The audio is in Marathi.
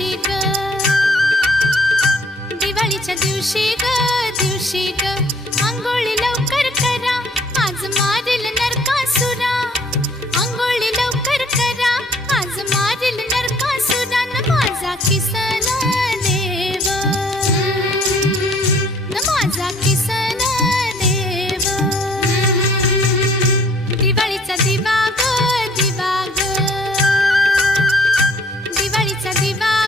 दिवशी ग, दिवाळीच्या दिवशी ग, दिवशी ग, अंघोळी लवकर करा, आज मारेल नरकासुरा, अंघोळी लवकर करा, आज मारेल नरकासुरा, न माझा किस्सा